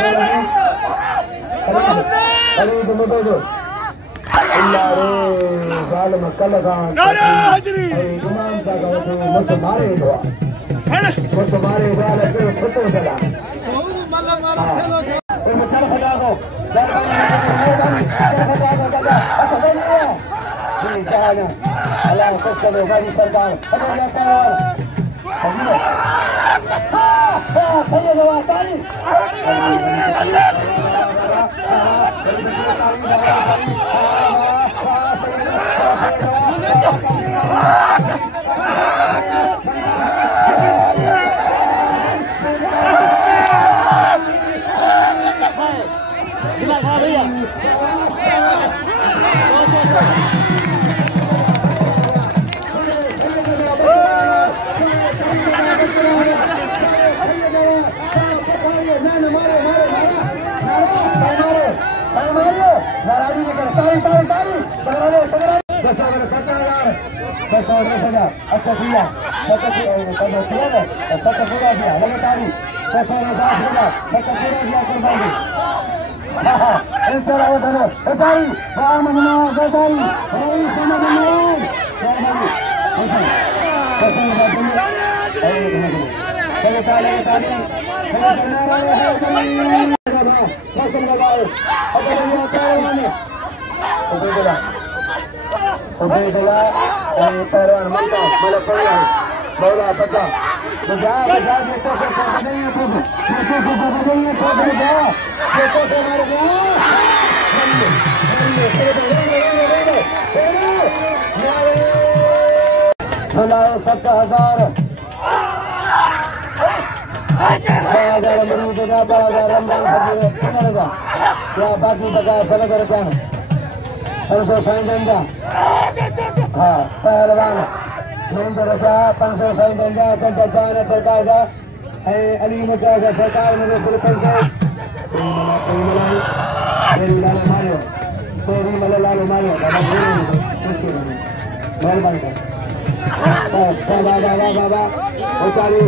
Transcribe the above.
Terima अरे तुम बोलो अल्लाह रे जालिम कलगान नारे हाजरी इमाम सा कहो तो मुझे मारे दो मुझे मारे दो लेकिन छोटो चला मल्ला मारा खेलो और मुझे खड़ा को अल्लाह को चलो गाड़ी सरकार अरे या कर सही जवाब ताली अच्छा किया पूरा दिया लगातारी दिया कुर्बानी पहलवान मलका मतलब बहुत पता बजा बजा देखो नहीं है प्रभु नहीं है प्रभु देखो से मार गया सुनाओ 70,000 मरीज का 12,000 रमजान लगा क्या बाकी बचा 7,000 रुपया 500 साइन हाँ पहलवान महेंद्र रचा 500 साइन सरकार का अली मुचा का सरकार में मारियो तेरी लालो मारियो मेहरबानी बाबा उचारी